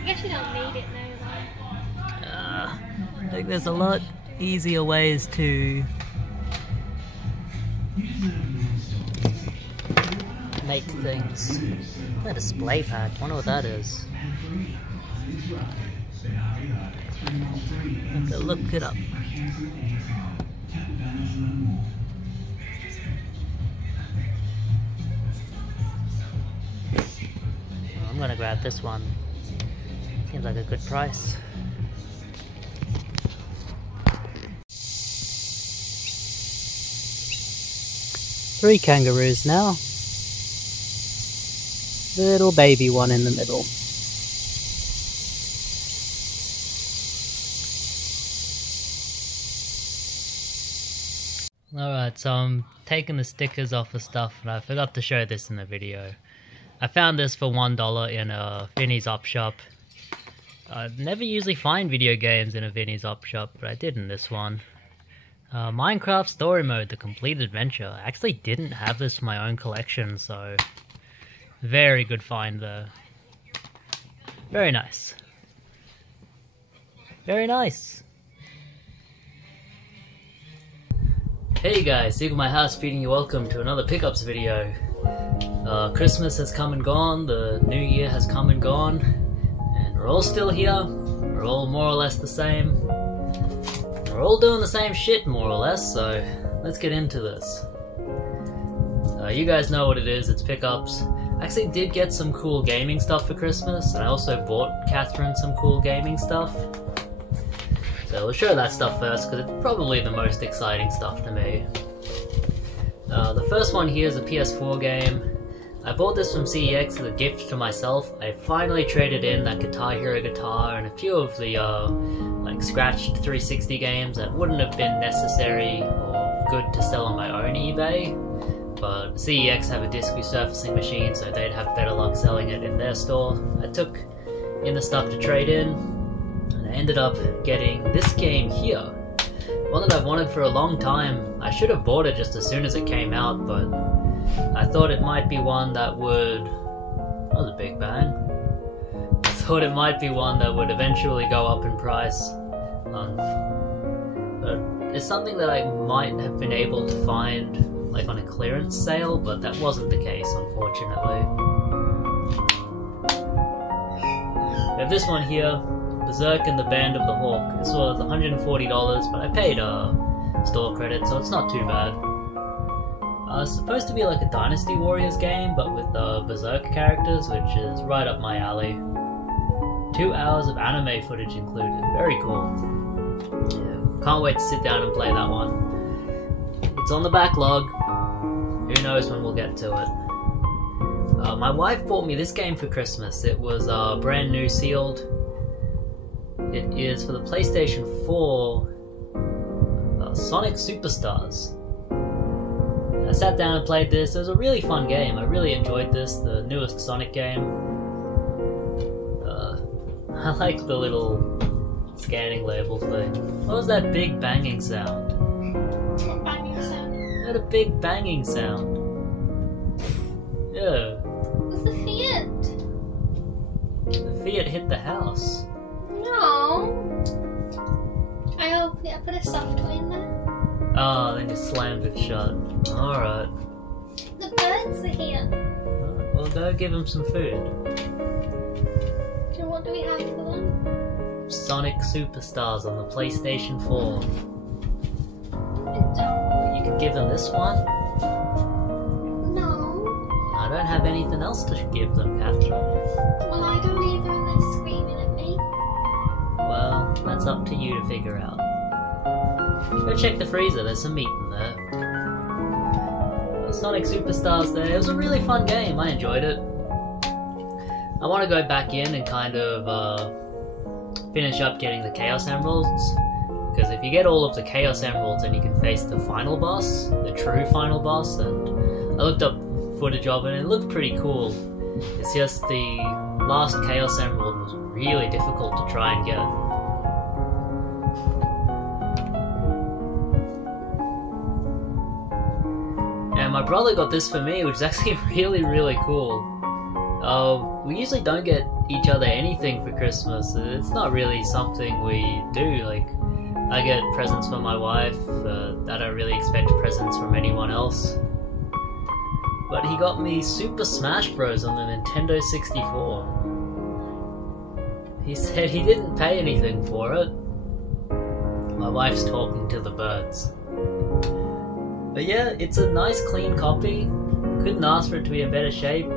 I guess you don't need it now, I think there's a lot easier ways to make things. A display pad, I wonder what that is. Have to look it up. I'm gonna grab this one. Seems like a good price. Three kangaroos now. Little baby one in the middle. Alright, so I'm taking the stickers off of stuff, and I forgot to show this in the video. I found this for $1 in a Vinnie's Op Shop. I never usually find video games in a Vinnie's Op Shop, but I did in this one. Minecraft Story Mode, The Complete Adventure. I actually didn't have this in my own collection, so very good find there. Very nice. Very nice. Hey guys, Seagull My House feeding you welcome to another pickups video. Christmas has come and gone, the new year has come and gone, and we're all still here. We're all more or less the same. We're all doing the same shit more or less, so let's get into this. You guys know what it is, it's pickups. I actually did get some cool gaming stuff for Christmas, and I also bought Catherine some cool gaming stuff. So we'll show that stuff first, because it's probably the most exciting stuff to me. The first one here is a PS4 game. I bought this from CEX as a gift to myself. I finally traded in that Guitar Hero guitar and a few of the like scratched 360 games that wouldn't have been necessary or good to sell on my own eBay. But CEX have a disc resurfacing machine, so they'd have better luck selling it in their store. I took in the stuff to trade in, and I ended up getting this game here. One that I've wanted for a long time. I should have bought it just as soon as it came out, but I thought it might be one that would... That was a big bang. I thought it might be one that would eventually go up in price. But it's something that I might have been able to find like on a clearance sale, but that wasn't the case, unfortunately. We have this one here, Berserk and the Band of the Hawk. This was $140, but I paid store credit, so it's not too bad. It's supposed to be like a Dynasty Warriors game, but with Berserk characters, which is right up my alley. 2 hours of anime footage included. Very cool. Yeah, can't wait to sit down and play that one. It's on the backlog. Who knows when we'll get to it. My wife bought me this game for Christmas. It was brand new sealed. It is for the PlayStation 4 Sonic Superstars. I sat down and played this. It was a really fun game. I really enjoyed this, the newest Sonic game. I like the little scanning label thing. What was that big banging sound? What banging sound? It had a big banging sound. Yeah. It was the Fiat. The Fiat hit the house. No. I opened it, I put a soft toy in there. Oh, then you slammed it shut. Alright. The birds are here. Well, go give them some food. So what do we have for them? Sonic Superstars on the PlayStation 4. Don't. You could give them this one. No. I don't have anything else to give them, Catherine. Well, I don't either, and they're screaming at me. Well, that's up to you to figure out. Go check the freezer, there's some meat in there. Sonic Superstars there. It was a really fun game, I enjoyed it. I want to go back in and kind of finish up getting the Chaos Emeralds, because if you get all of the Chaos Emeralds then you can face the final boss, the true final boss, and I looked up footage of it and it looked pretty cool. It's just the last Chaos Emerald was really difficult to try and get. And my brother got this for me, which is actually really, really cool. We usually don't get each other anything for Christmas. It's not really something we do. Like, I get presents from my wife. I don't really expect presents from anyone else. But he got me Super Smash Bros. On the Nintendo 64. He said he didn't pay anything for it. My wife's talking to the birds. But yeah, it's a nice clean copy. Couldn't ask for it to be in better shape.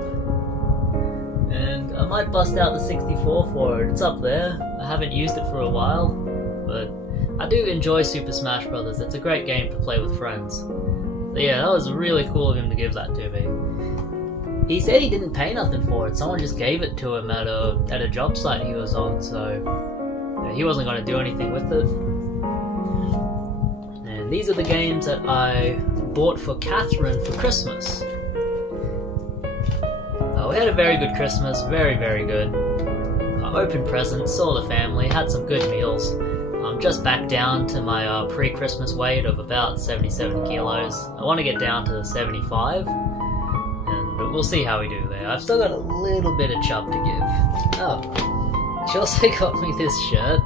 And I might bust out the 64 for it. It's up there. I haven't used it for a while. But I do enjoy Super Smash Bros. It's a great game to play with friends. So yeah, that was really cool of him to give that to me. He said he didn't pay nothing for it. Someone just gave it to him at a job site he was on, so he wasn't going to do anything with it. And these are the games that I bought for Catherine for Christmas. We had a very good Christmas, very, very good. Opened presents, saw the family, had some good meals. I'm just back down to my pre-Christmas weight of about 77 kilos. I want to get down to 75, and we'll see how we do there. I've still got a little bit of chub to give. Oh, she also got me this shirt.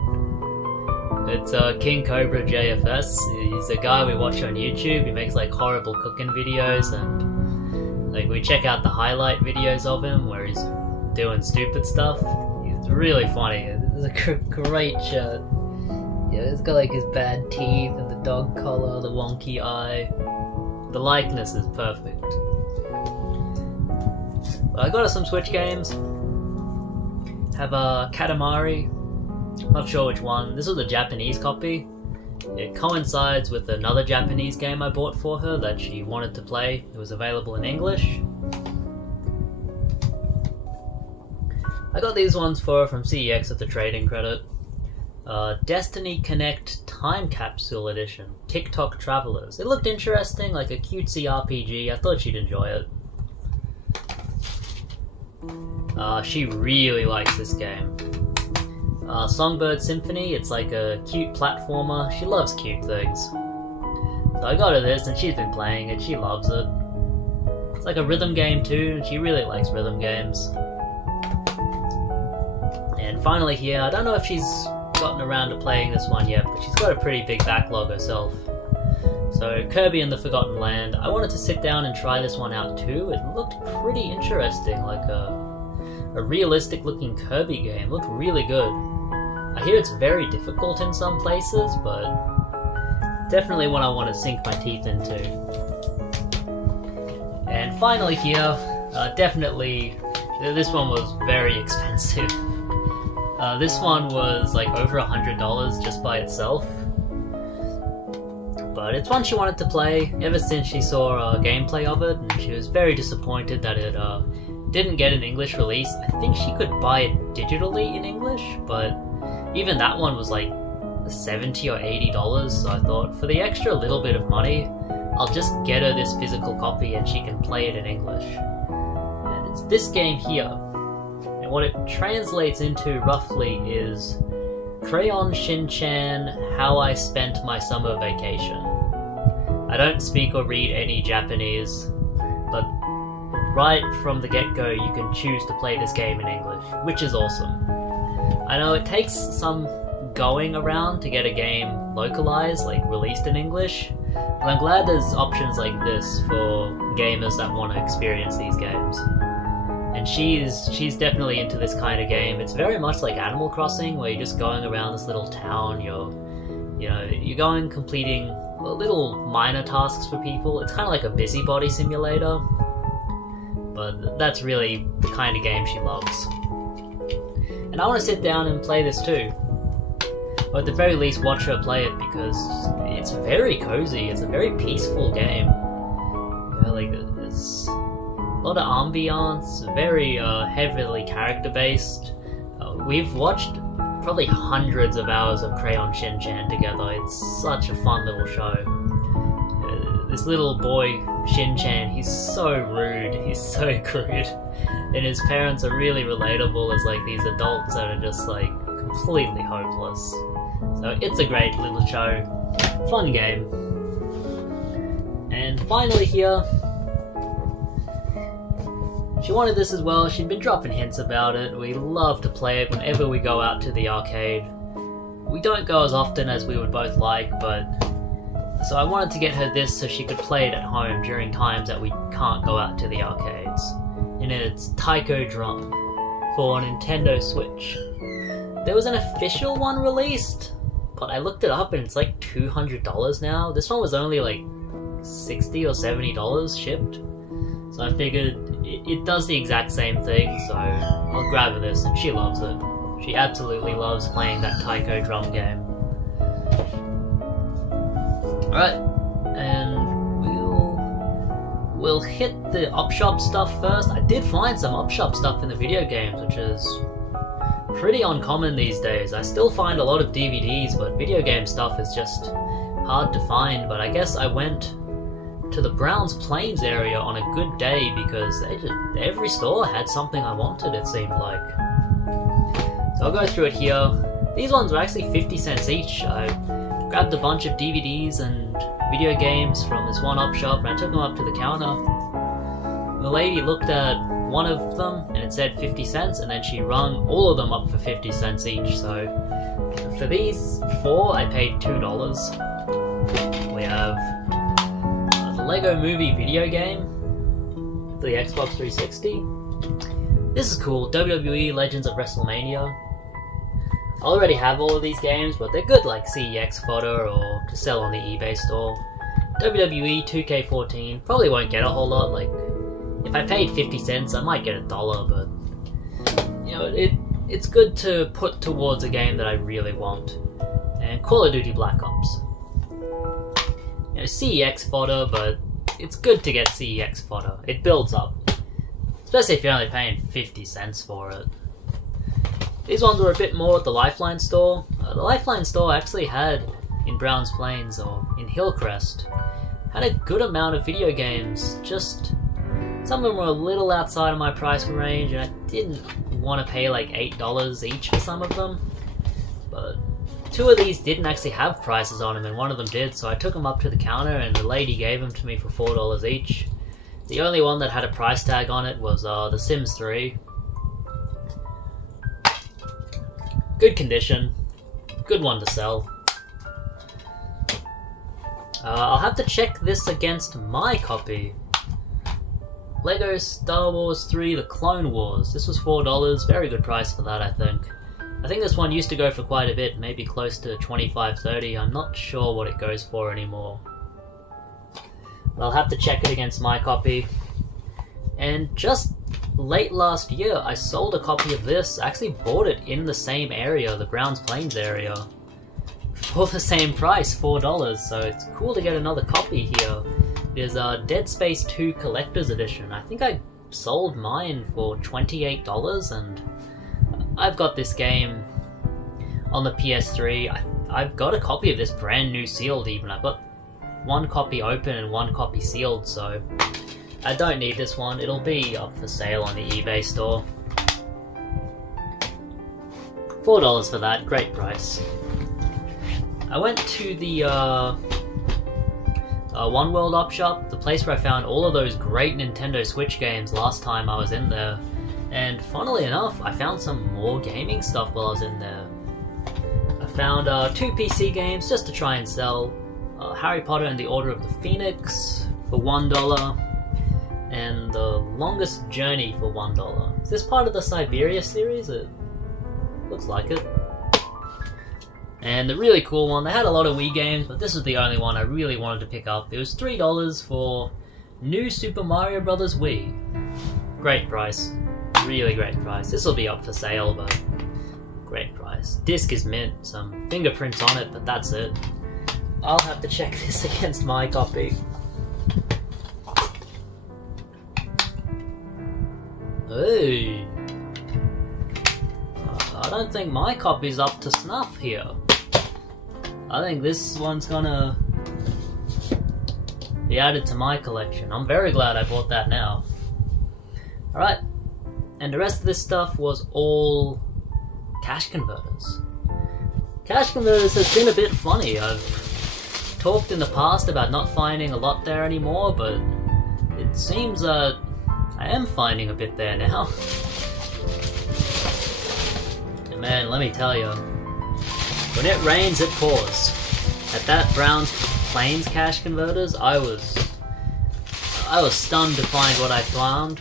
It's King Cobra JFS. He's a guy we watch on YouTube. He makes like horrible cooking videos, and like we check out the highlight videos of him where he's doing stupid stuff. He's really funny. It's a great shirt. Yeah, it's got like his bad teeth and the dog collar, the wonky eye. The likeness is perfect. But I got us some Switch games. Have a Katamari. Not sure which one. This was a Japanese copy. It coincides with another Japanese game I bought for her that she wanted to play. It was available in English. I got these ones for her from CEX with the trading credit. Destiny Connect Time Capsule Edition, TikTok Travelers. It looked interesting, like a cutesy RPG. I thought she'd enjoy it. She really likes this game. Songbird Symphony, it's like a cute platformer. She loves cute things. So I got her this and she's been playing it, she loves it. It's like a rhythm game too, and she really likes rhythm games. And finally here, I don't know if she's gotten around to playing this one yet, but she's got a pretty big backlog herself. So Kirby and the Forgotten Land, I wanted to sit down and try this one out too. It looked pretty interesting, like a realistic looking Kirby game. It looked really good. I hear it's very difficult in some places, but definitely one I want to sink my teeth into. And finally here, definitely, this one was very expensive. This one was like over $100 just by itself. But it's one she wanted to play ever since she saw gameplay of it, and she was very disappointed that it didn't get an English release. I think she could buy it digitally in English, but even that one was like $70 or $80, so I thought for the extra little bit of money, I'll just get her this physical copy and she can play it in English. And it's this game here. And what it translates into roughly is Crayon Shin-chan, How I Spent My Summer Vacation. I don't speak or read any Japanese, but right from the get-go you can choose to play this game in English, which is awesome. I know it takes some going around to get a game localized, like released in English, but I'm glad there's options like this for gamers that want to experience these games. And she's definitely into this kind of game. It's very much like Animal Crossing, where you're just going around this little town, you're going completing little minor tasks for people. It's kind of like a busybody simulator, but that's really the kind of game she loves. And I want to sit down and play this too. Or at the very least watch her play it, because it's very cozy, it's a very peaceful game. Like it's a lot of ambiance, very heavily character based. We've watched probably hundreds of hours of Crayon Shin-chan together. It's such a fun little show. This little boy, Shin-chan, he's so rude, he's so crude. And his parents are really relatable as like these adults that are just like completely hopeless. So it's a great little show, fun game. And finally here, she wanted this as well. She'd been dropping hints about it. We love to play it whenever we go out to the arcade. We don't go as often as we would both like, but... So I wanted to get her this so she could play it at home during times that we can't go out to the arcades. And it's Taiko Drum for Nintendo Switch. There was an official one released, but I looked it up and it's like $200 now. This one was only like $60 or $70 shipped. So I figured it does the exact same thing, so I'll grab her this, and she loves it. She absolutely loves playing that Taiko Drum game. Alright, and we'll hit the Upshop stuff first. I did find some Upshop stuff in the video games, which is pretty uncommon these days. I still find a lot of DVDs, but video game stuff is just hard to find. But I guess I went to the Browns Plains area on a good day because every store had something I wanted, it seemed like. So I'll go through it here. These ones were actually 50 cents each. I grabbed a bunch of DVDs and video games from this one up shop and I took them up to the counter. The lady looked at one of them and it said 50 cents, and then she rung all of them up for 50 cents each. So for these 4 I paid $2. We have the Lego Movie video game for the Xbox 360. This is cool, WWE Legends of WrestleMania. I already have all of these games, but they're good like CEX fodder or to sell on the eBay store. WWE 2K14, probably won't get a whole lot. Like, if I paid 50 cents, I might get $1, but you know, it's good to put towards a game that I really want. And Call of Duty Black Ops. You know, CEX fodder, but it's good to get CEX fodder. It builds up, especially if you're only paying 50 cents for it. These ones were a bit more at the Lifeline store. The Lifeline store actually had, in Browns Plains or in Hillcrest, had a good amount of video games. Just some of them were a little outside of my price range, and I didn't want to pay like $8 each for some of them. But 2 of these didn't actually have prices on them, and one of them did, so I took them up to the counter and the lady gave them to me for $4 each. The only one that had a price tag on it was The Sims 3. Good condition, good one to sell. I'll have to check this against my copy. Lego Star Wars 3 The Clone Wars. This was $4, very good price for that I think. I think this one used to go for quite a bit, maybe close to $25-30. I'm not sure what it goes for anymore. But I'll have to check it against my copy. And just late last year, I sold a copy of this. I actually bought it in the same area, the Browns Plains area, for the same price, $4, so it's cool to get another copy here. There's a Dead Space 2 Collector's Edition. I think I sold mine for $28, and I've got this game on the PS3. I've got a copy of this brand new sealed even. I've got 1 copy open and 1 copy sealed, so I don't need this one. It'll be up for sale on the eBay store. $4 for that, great price. I went to the One World Op Shop, the place where I found all of those great Nintendo Switch games last time I was in there. And funnily enough, I found some more gaming stuff while I was in there. I found 2 PC games just to try and sell. Harry Potter and the Order of the Phoenix for $1. And The Longest Journey for $1. Is this part of the Siberia series? It looks like it. And the really cool one, they had a lot of Wii games, but this was the only one I really wanted to pick up. It was $3 for New Super Mario Bros. Wii. Great price. Really great price. This will be up for sale, but great price. Disc is mint, some fingerprints on it, but that's it. I'll have to check this against my copy. Hey. I don't think my copy's up to snuff here. I think this one's gonna be added to my collection. I'm very glad I bought that now. Alright, and the rest of this stuff was all cash converters. Cash converters has been a bit funny. I've talked in the past about not finding a lot there anymore, but it seems that I am finding a bit there now. And man, let me tell you, when it rains, it pours. At that Brown's Plains cash converters, I was stunned to find what I found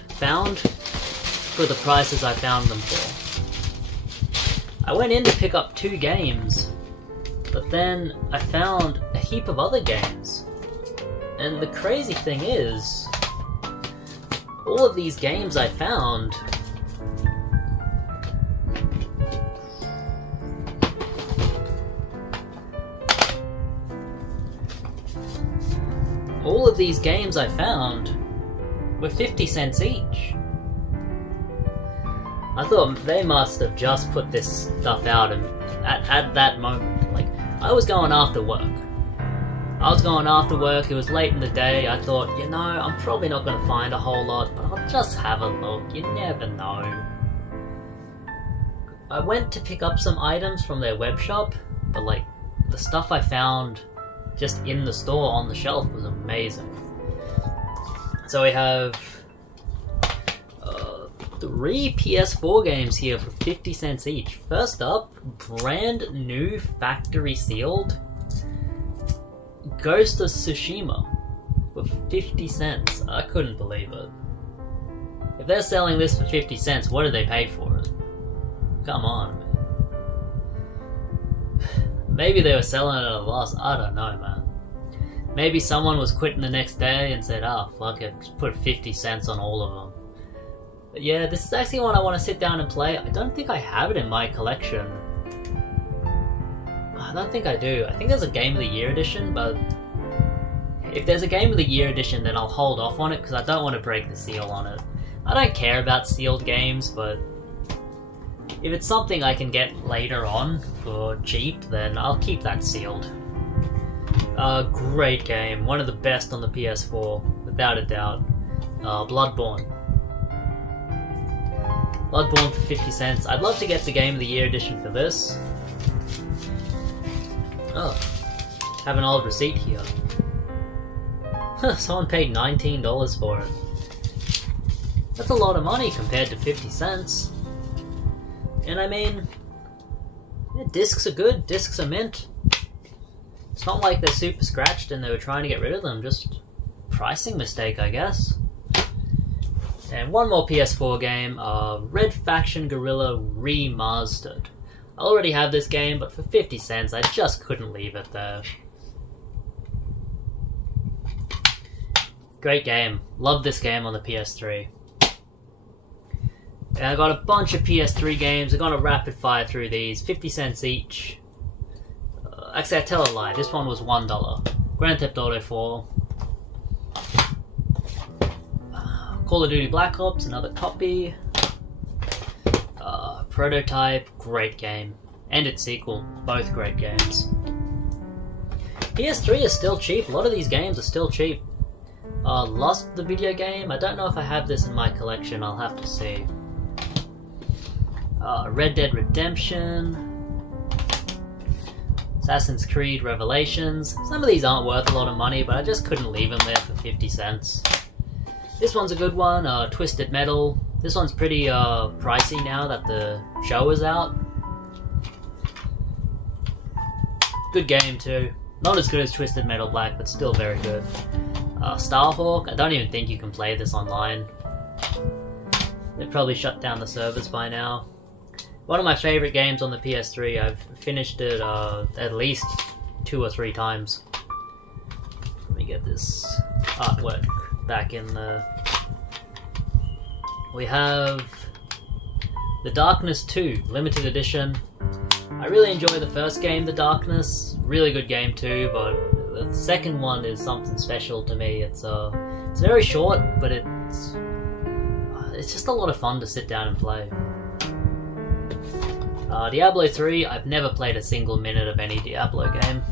for the prices I found them for. I went in to pick up 2 games, but then I found a heap of other games. And the crazy thing is, all of these games I found were 50 cents each. I thought they must have just put this stuff out at that moment. Like, I was going after work. It was late in the day. I thought, you know, I'm probably not going to find a whole lot, but I'll just have a look. You never know. I went to pick up some items from their web shop, but like, the stuff I found just in the store on the shelf was amazing. So we have 3 PS4 games here for 50 cents each. First up, brand new factory sealed Ghost of Tsushima for 50 cents. I couldn't believe it. If they're selling this for 50 cents, what did they pay for it? Come on, man. Maybe they were selling it at a loss, I don't know, man. Maybe someone was quitting the next day and said, oh, fuck it, just put 50 cents on all of them. But yeah, this is actually one I want to sit down and play. I don't think I have it in my collection. I don't think I do. I think there's a Game of the Year edition, but if there's a Game of the Year edition, then I'll hold off on it because I don't want to break the seal on it. I don't care about sealed games, but if it's something I can get later on for cheap, then I'll keep that sealed. Great game. One of the best on the PS4, without a doubt. Bloodborne. Bloodborne for 50 cents. I'd love to get the Game of the Year edition for this. Oh, have an old receipt here. Someone paid $19 for it. That's a lot of money compared to 50 cents. And I mean, yeah, discs are good, discs are mint. It's not like they're super scratched and they were trying to get rid of them, just pricing mistake, I guess. And one more PS4 game, Red Faction Guerrilla Remastered. I already have this game, but for 50 cents, I just couldn't leave it there. Great game. Love this game on the PS3. And I got a bunch of PS3 games. I'm gonna rapid fire through these. 50 cents each. Actually, I tell a lie. This one was $1. Grand Theft Auto 4. Call of Duty Black Ops, another copy. Prototype, great game. And its sequel, both great games. PS3 is still cheap. A lot of these games are still cheap. Lost the video game. I don't know if I have this in my collection. I'll have to see. Red Dead Redemption. Assassin's Creed Revelations. Some of these aren't worth a lot of money, but I just couldn't leave them there for 50 cents. This one's a good one, Twisted Metal. This one's pretty pricey now that the show is out. Good game too. Not as good as Twisted Metal Black, but still very good. Starhawk, I don't even think you can play this online. They've probably shut down the servers by now. One of my favourite games on the PS3, I've finished it at least 2 or 3 times. Let me get this artwork back in there. We have The Darkness 2, limited edition. I really enjoy the first game, The Darkness. Really good game too, but the second one is something special to me. It's very short, but it's just a lot of fun to sit down and play. Diablo 3, I've never played a single minute of any Diablo game.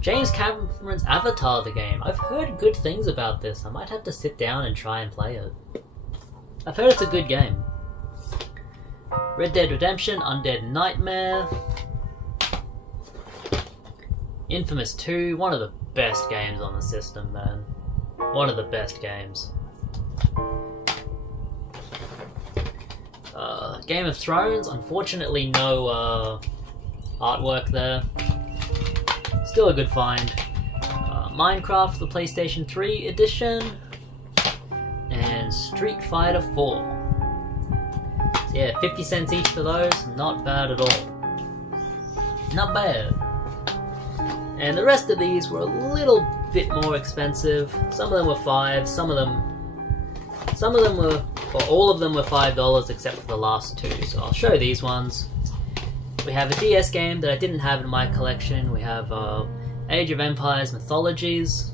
James Cameron's Avatar the game. I've heard good things about this. I might have to sit down and try and play it. I've heard it's a good game. Red Dead Redemption, Undead Nightmare. Infamous 2, one of the best games on the system, man. One of the best games. Game of Thrones, unfortunately no artwork there. Still a good find. Minecraft, the PlayStation 3 edition, and Street Fighter 4. So yeah, 50 cents each for those, not bad at all. Not bad. And the rest of these were a little bit more expensive. Some of them were $5, some of them were, or all of them were $5 except for the last two. So I'll show these ones. We have a DS game that I didn't have in my collection. We have Age of Empires Mythologies.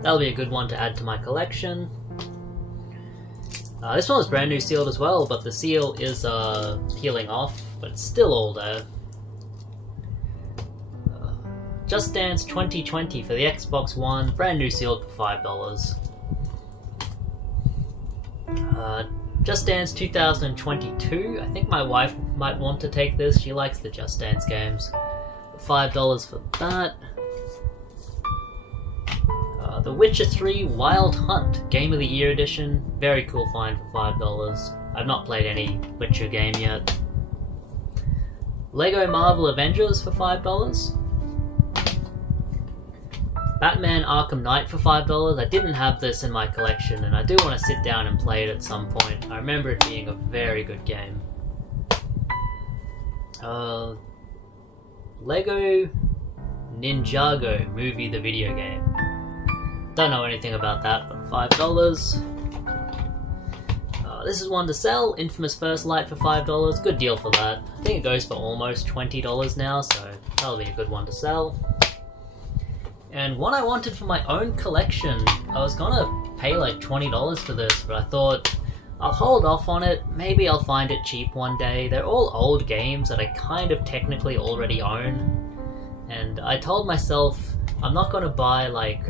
That'll be a good one to add to my collection. This one was brand new sealed as well, but the seal is peeling off, but it's still all there. Just Dance 2020 for the Xbox One, brand new sealed for $5. Just Dance 2022, I think my wife might want to take this, she likes the Just Dance games. $5 for that. The Witcher 3 Wild Hunt, Game of the Year Edition, very cool find for $5. I've not played any Witcher game yet. Lego Marvel Avengers for $5. Batman Arkham Knight for $5. I didn't have this in my collection and I do want to sit down and play it at some point. I remember it being a very good game. Lego Ninjago Movie the video game. Don't know anything about that, but $5. This is one to sell, Infamous First Light for $5. Good deal for that. I think it goes for almost $20 now, so that'll be a good one to sell. And one I wanted for my own collection, I was gonna pay like $20 for this, but I thought I'll hold off on it, maybe I'll find it cheap one day. They're all old games that I kind of technically already own, and I told myself I'm not gonna buy like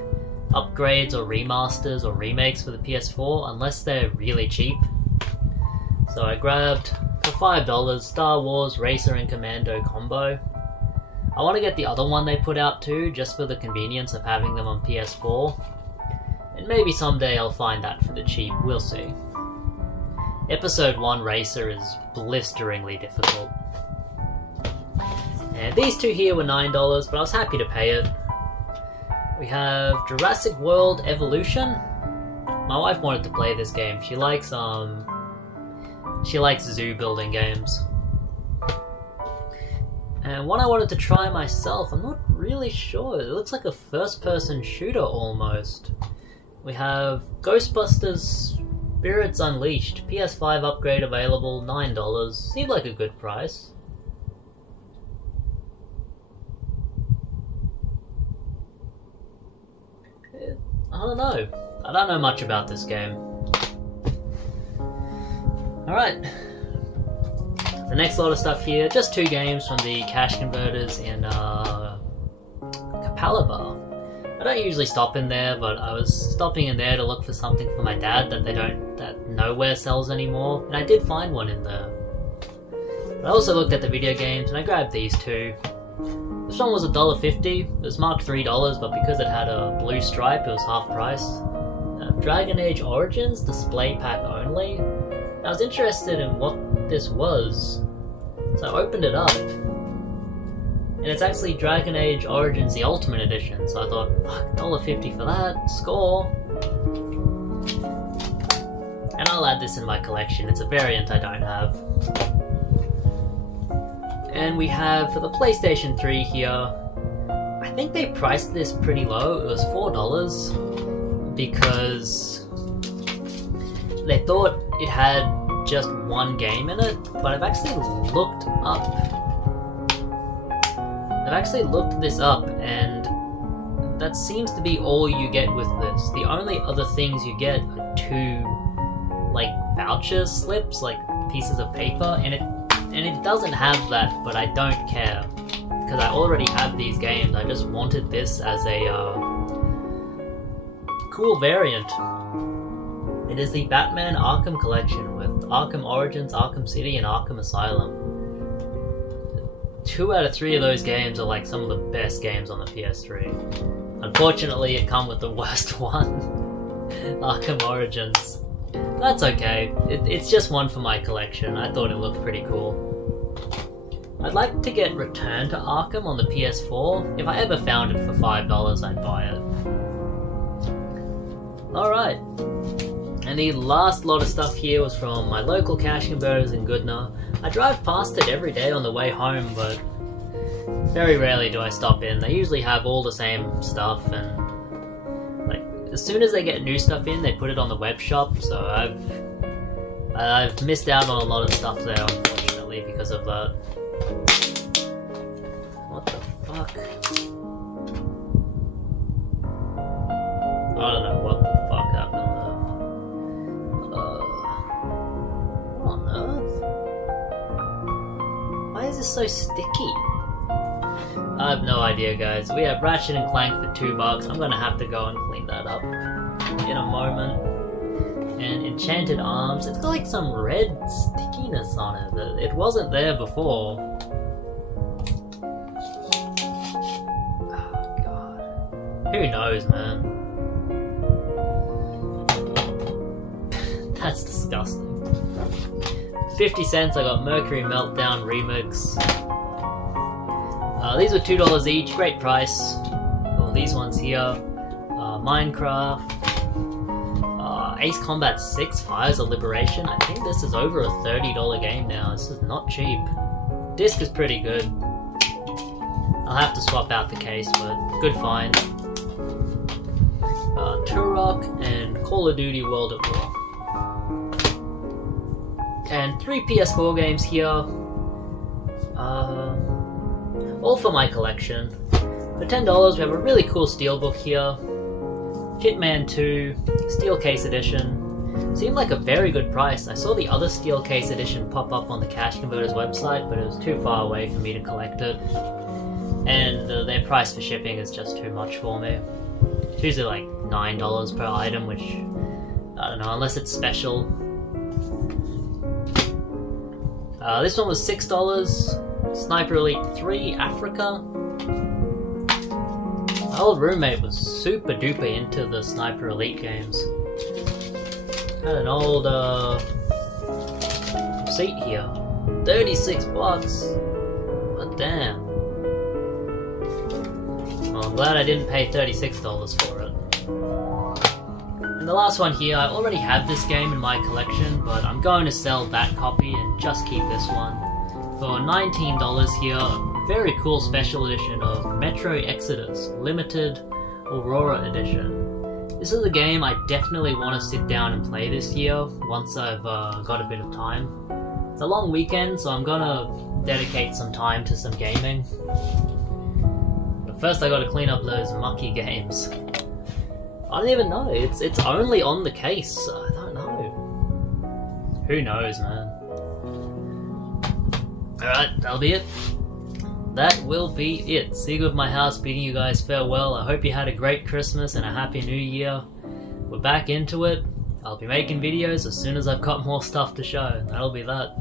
upgrades or remasters or remakes for the PS4 unless they're really cheap. So I grabbed, for $5, Star Wars Racer and Commando Combo. I want to get the other one they put out too, just for the convenience of having them on PS4. And maybe someday I'll find that for the cheap, we'll see. Episode 1 Racer is blisteringly difficult. And these two here were $9, but I was happy to pay it. We have Jurassic World Evolution. My wife wanted to play this game. She likes zoo building games. And one I wanted to try myself, I'm not really sure. It looks like a first-person shooter almost. We have Ghostbusters Spirits Unleashed. PS5 upgrade available, $9. Seemed like a good price. I don't know. I don't know much about this game. Alright. The next lot of stuff here, just two games from the cash converters in Capalaba. I don't usually stop in there, but I was stopping in there to look for something for my dad that nowhere sells anymore, and I did find one in there. But I also looked at the video games and I grabbed these two. This one was $1.50. It was marked $3, but because it had a blue stripe, it was half price. Dragon Age Origins display pack only. I was interested in what this was, so I opened it up, and it's actually Dragon Age Origins the Ultimate Edition, so I thought, fuck, $1.50 for that, score! And I'll add this in my collection, it's a variant I don't have. And we have, for the PlayStation 3 here, I think they priced this pretty low, it was $4, because they thought it had just one game in it, but I've actually looked this up, and that seems to be all you get with this. The only other things you get are two, like, voucher slips, like pieces of paper, and it doesn't have that, but I don't care, because I already have these games. I just wanted this as a cool variant. It is the Batman Arkham Collection with Arkham Origins, Arkham City, and Arkham Asylum. 2 out of 3 of those games are like some of the best games on the PS3. Unfortunately, it come with the worst one, Arkham Origins. That's okay. It's just one for my collection. I thought it looked pretty cool. I'd like to get Return to Arkham on the PS4. If I ever found it for $5, I'd buy it. Alright. And the last lot of stuff here was from my local cash converters in Goodna. I drive past it every day on the way home, but very rarely do I stop in. They usually have all the same stuff, and like as soon as they get new stuff in, they put it on the web shop, so I've missed out on a lot of stuff there, unfortunately, because of that. What the fuck? I don't know what the fuck happened there. What on earth? Why is this so sticky? I have no idea, guys. We have Ratchet and Clank for $2. I'm gonna have to go and clean that up in a moment. And Enchanted Arms, it's got like some red stickiness on it. It wasn't there before. Oh god. Who knows, man? That's disgusting. 50 cents, I got Mercury Meltdown Remix. These were $2 each, great price. Well, these ones here. Minecraft. Ace Combat 6 Fires of Liberation. I think this is over a $30 game now. This is not cheap. Disc is pretty good. I'll have to swap out the case, but good find. Turok and Call of Duty World at War. And 3 PS4 games here. All for my collection. For $10 we have a really cool steelbook here. Hitman 2, Steel Case Edition. Seemed like a very good price. I saw the other Steel Case Edition pop up on the Cash Converters website, but it was too far away for me to collect it. And their price for shipping is just too much for me. It's usually like $9 per item, which, I don't know, unless it's special. This one was $6. Sniper Elite 3 Africa. My old roommate was super duper into the Sniper Elite games. Had an old receipt here. $36. But damn. Well, I'm glad I didn't pay $36 for it. And the last one here, I already have this game in my collection, but I'm going to sell that copy and just keep this one. For $19 here, a very cool special edition of Metro Exodus Limited Aurora Edition. This is a game I definitely want to sit down and play this year, once I've got a bit of time. It's a long weekend, so I'm gonna dedicate some time to some gaming. But first I gotta clean up those mucky games. I don't even know, it's only on the case, I don't know. Who knows, man. Alright, that'll be it. That will be it. Sieg of my house bidding you guys farewell. I hope you had a great Christmas and a happy new year. We're back into it. I'll be making videos as soon as I've got more stuff to show. That'll be that.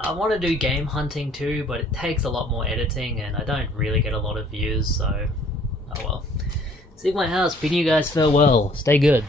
I want to do game hunting too, but it takes a lot more editing and I don't really get a lot of views, so oh well. Sieg of my house bidding you guys farewell. Stay good.